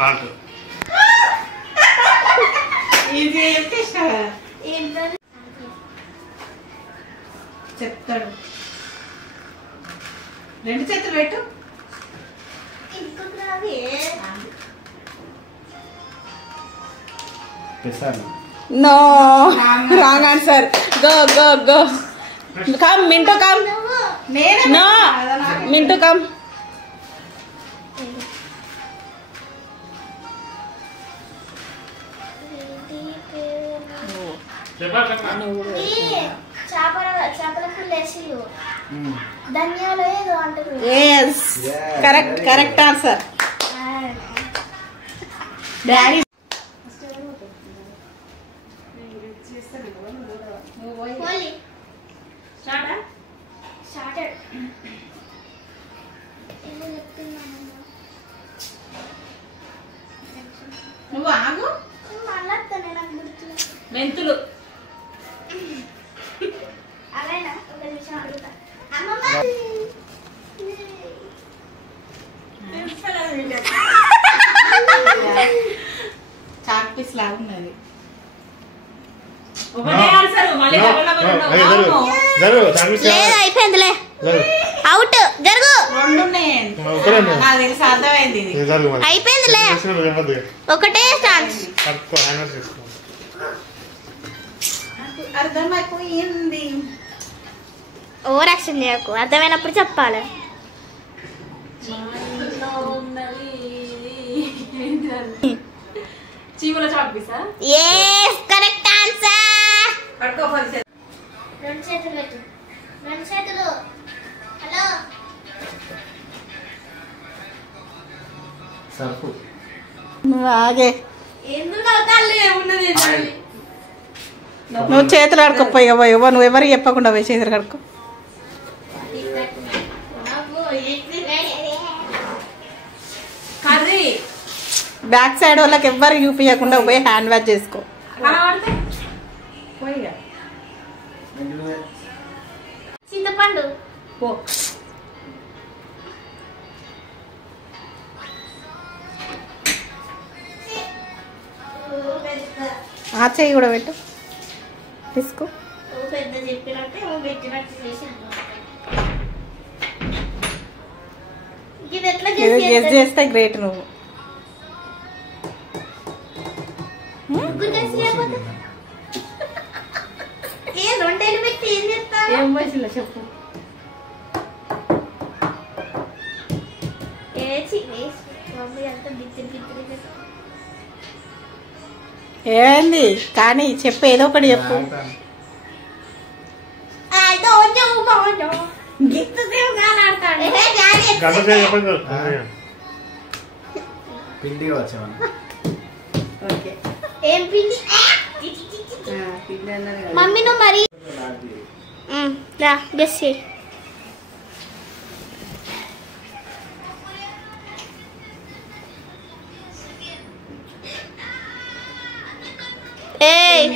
Salt ఇది చెప్తాడు. 2 చేతులు పెట్టు. No, wrong answer. Go, go, go. Come, Mintu, come. No, Mintu, come. Yes, correct answer. Daddy. నువ్వు ఆగు. మెంతులు. చాక్ పీస్ లాగా ఉన్నది. అయిపోయిందిలే. అవుట్. జరుగు. 2 ఉన్నాయి. నాకు తెలిసి అర్థమైంది. అయిపోయిందిలే. ఒకటే ఛాన్స్. అర్థమైపోయింది. ఓవర్ యాక్షన్ చేయకు. అర్థమైనప్పుడు చెప్పాలి. చీమల chalk Pisa? yes correct answer. పడుకో ఫస్ట్. 2 చేతులు పెట్టు. 2 చేతులు. Hello Surf. నువ్వు ఆగే. ఎందుకు అవుతాలే ఉన్నది. నువ్వు చేతులు ఆడుకోపోయి నువ్వు ఎవరికి చెప్పకుండా పోయి చేతులు కడుక్కో. కర్రీ. బ్యాక్ సైడ్ వాళ్ళకి ఎవ్వరికి చూపించకుండా పోయి హ్యాండ్ వాష్ చేసుకో. చింతపండు. ఆ చెయ్యి కూడా పెట్టు. తీసుకో. పెద్ద చెప్పినట్టే పెట్టినట్టు గెస్ చేస్తే గ్రేట్ నువ్వు. ఏం వయసులో చెప్పు. ఏంది కానీ చెప్పు, ఏదో ఒకటి చెప్పు. పిండి ఏం పిండి? మమ్మీ నువ్వు మరి గెస్ చేయి. ఏయ్